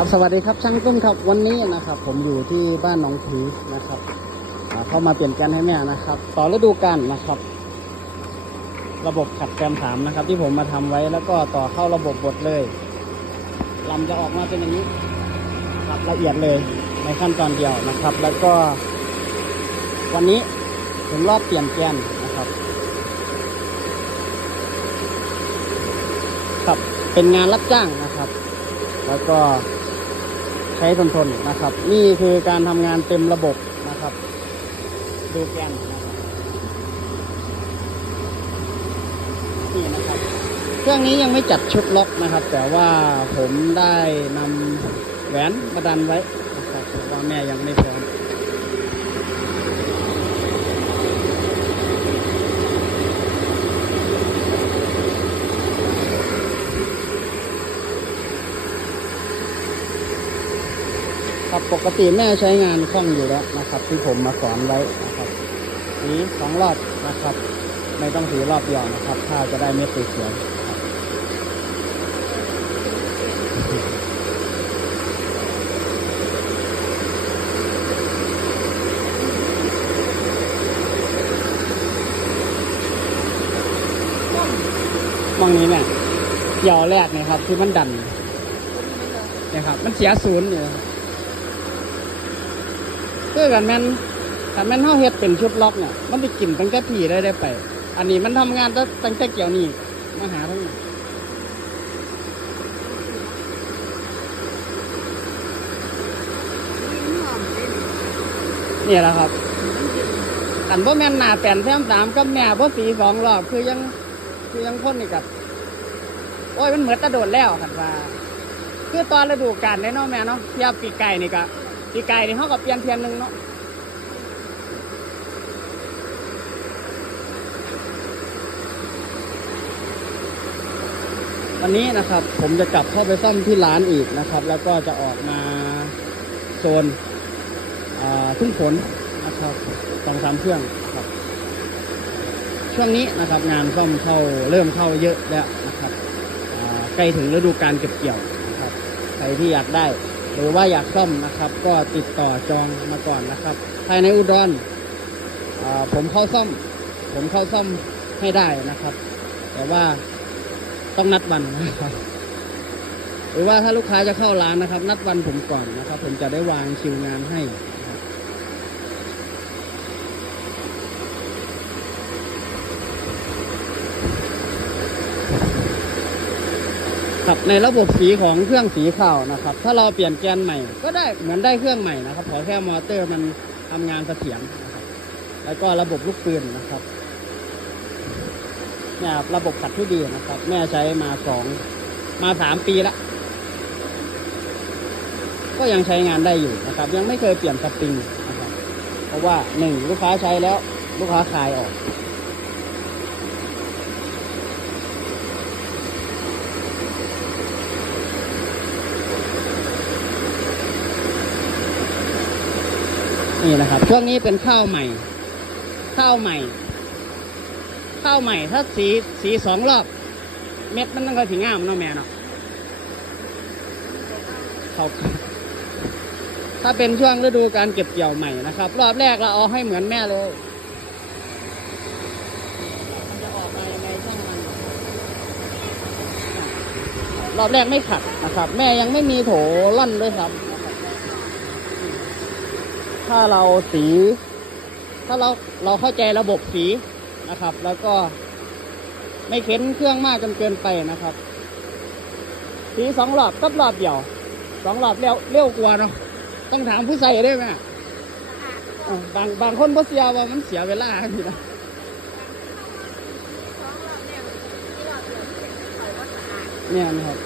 ครับสวัสดีครับช่างตุ้มครับวันนี้นะครับ ผมอยู่ที่บ้านหนองผือนะครับเข้ามาเปลี่ยนแกนให้แม่นะครับ ต่อฤดูกาลนะครับ ระบบขัดแกมถามนะครับ ที่ผมมาทำไว้แล้วก็ต่อเข้าระบบบดเลยลำจะออกมาเป็นอย่างนี้ครับละเอียดเลยในขั้นตอนเดียวนะครับ แล้วก็ วันนี้ถึงรอบเปลี่ยนแกนนะครับครับเป็นงานรับจ้างนะครับ แล้วก็ ใช้ทนทนๆนะครับ นี่คือการทำงานเต็มระบบนะครับ ดูแกนนี่นะครับ เครื่องนี้ยังไม่จัดชุดล็อกนะครับ แต่ว่าผมได้นำแหวนมาดันไว้นะครับเพราะว่าแม่ยังไม่พร้อม ปกติแม่ใช้งานคล่องอยู่แล้วนะครับ ที่ผมมาสอนไว้นะครับนี้สองรอบนะครับ ไม่ต้องถือรอบเดียวนะครับ ถ้าจะได้เม็ดสวยมองนี้เนี่ยเกี่ยวแรกเนี่ยครับที่มันดันนี่ยครับ มันเสียศูนย์อยู่ คือกันแม่นกันแม่นเฮาเฮ็ดเป็นชุดล็อกเนี่ยมันได้กินตั้งแต่พี่ได้ได้ไป อันนี้มันทำงานตั้งแต่เกี่ยวนี่มาหาทั้งนี้นี่แหละครับอันบ่แม่นหน้าแป้นแซมสามกับแม่บ่สีสองรอบคือยังคือยังพ่นนี่กับโอ้ยมันเหมือนตะโดดแล้วคันว่า คือตอนฤดูกาลได้เนาะแม่เนาะเทียบปีไก่นี่ก็ ปีไก่นี่เฮาก็เปลี่ยนเทียนหนึ่งเนาะวันนี้นะครับ ผมจะกลับเข้าไปซ่อมที่ร้านอีกนะครับ แล้วก็จะออกมาโซนทุ่งฝนนะครับสองสามเครื่องครับ ช่วงนี้นะครับ งานซ่อมเข้าเริ่มเข้าเยอะแล้วนะครับใกล้ถึงฤดูการเก็บเกี่ยวนะครับใครที่อยากได้ หรือว่าอยากซ่อมนะครับ ก็ติดต่อจองมาก่อนนะครับ ภายในอุดรผมเข้าซ่อม ผมเข้าซ่อมให้ได้นะครับ แต่ว่าต้องนัดวันนะครับหรือว่าถ้าลูกค้าจะเข้าร้านนะครับ นัดวันผมก่อนนะครับ ผมจะได้วางคิวงานให้ ครับในระบบสีของเครื่องสีขาวนะครับ ถ้าเราเปลี่ยนแกนใหม่ ก็ได้เหมือนได้เครื่องใหม่นะครับขอแค่มอเตอร์มันทำงานเสถียรนะครับแล้วก็ระบบลูกปืนนะครับเนี่ยครับระบบขัดที่ดีนะครับ แม่ใช้มาสองมาสามปีละก็ยังใช้งานได้อยู่นะครับ ยังไม่เคยเปลี่ยนสปริงนะครับเพราะว่าหนึ่งลูกค้าใช้แล้วลูกค้าคลายออก นี่นะครับช่วงนี้เป็นข้าวใหม่ ข้าวใหม่ ข้าวใหม่ ถ้าสีสีสองรอบ เม็ดมันต้องก็ถึงงามเนาะแม่เนาะเขาถ้าเป็นช่วงฤดูการเก็บเกี่ยวใหม่นะครับ รอบแรกเราเอาให้เหมือนแม่เลยมันจะออกมายังไงช่างมันรอบแรกไม่ขัดนะครับ แม่ยังไม่มีโถล่อนด้วยครับนะครับ ถ้าเราสี ถ้าเราเราเข้าใจระบบสีนะครับ แล้วก็ไม่เข็นเครื่องมากจนเกินไปนะครับ สีสองรอบกับรอบเดียวสองรอบเร็วเร็วกว่าเนาะต้องถามผู้ใส่ได้ไหมเออบางบางคนบ่เสียว่ามันเสียเวลาทีนะเนี่ยนะครับ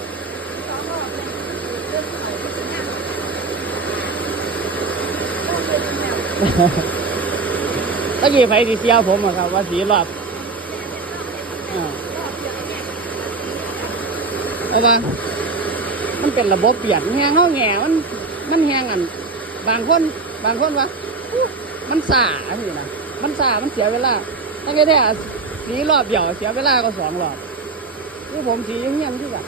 ตะกี้ไฟสีเสียผมอะครับ ว่าสีรอบอ่าเพราว่ามันเป็นระบบเปลี่ยนแหงเขาแง่มันมันแหงอันบางคนบางคนว่ามันสาสินะมันสามันเสียเวลาตั้งแต่สีรอบเดียวเสียเวลาก็สองรอบคือผมสีเงี้ยนที่แบบ